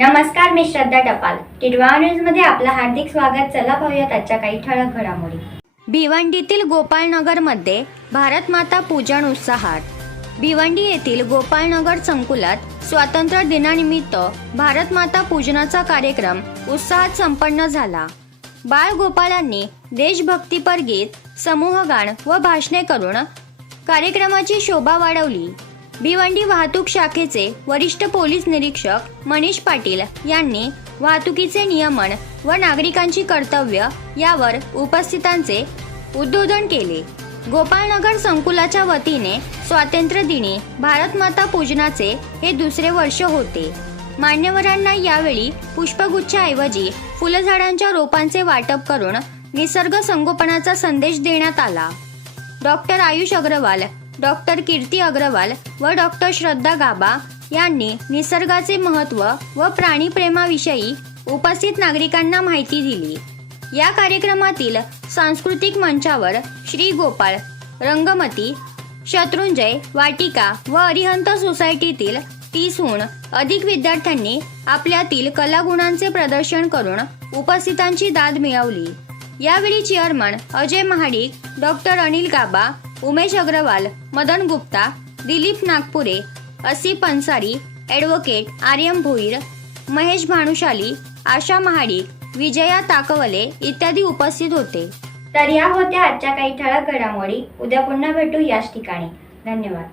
नमस्कार मी श्रद्धा टपाल. टिडवा न्यूजमध्ये आपलं हार्दिक स्वागत. चला पाहूयात आजच्या काही ठळक घडामोडी. भिवंडीतील गोपाळनगरमध्ये भारत माता पूजन उत्साहात. भिवंडी येथील गोपाळनगर संकुलात स्वातंत्र्य दिनानिमित्त भारत माता पूजनाचा कार्यक्रम उत्साहात संपन्न झाला. बाळ गोपाळांनी देशभक्तीपर गीत समूहगान व भाषणे करून कार्यक्रमाची शोभा वाढवली. भिवंडी वाहतूक शाखेचे वरिष्ठ पोलीस निरीक्षक मनीष पाटील यांनी वाहतुकीचे नियमन व नागरिकांची कर्तव्य यावर उपस्थितांचे उद्बोधन केले. गोपाळनगर संकुलाच्या वतीने स्वातंत्र्य दिनी भारत माता पूजनाचे हे दुसरे वर्ष होते. मान्यवरांना यावेळी पुष्पगुच्छाऐवजी फुलझाडांच्या रोपांचे वाटप करून निसर्ग संगोपनाचा संदेश देण्यात आला. डॉक्टर आयुष अग्रवाल डॉक्टर कीर्ती अग्रवाल व डॉक्टर श्रद्धा गाबा यांनी निसर्गाचे महत्त्व व प्राणीप्रेमाविषयी उपस्थित नागरिकांना माहिती दिली. या कार्यक्रमातील सांस्कृतिक मंचावर श्री गोपाळ रंगमती शत्रुंजय वाटिका व अरिहंत सोसायटीतील तीसहून अधिक विद्यार्थ्यांनी आपल्यातील कलागुणांचे प्रदर्शन करून उपस्थितांची दाद मिळवली. यावेळी चेअरमन अजय महाडिक डॉक्टर अनिल गाबा उमेश अग्रवाल मदन गुप्ता दिलीप नागपुरे असी पंसारी ॲडव्होकेट आर्यम भोईर महेश भानुशाली आशा महाडिक विजया ताकवले इत्यादी उपस्थित होते. तर या होत्या आजच्या काही ठळक घडामोडी. उद्या पुन्हा भेटू याच ठिकाणी. धन्यवाद.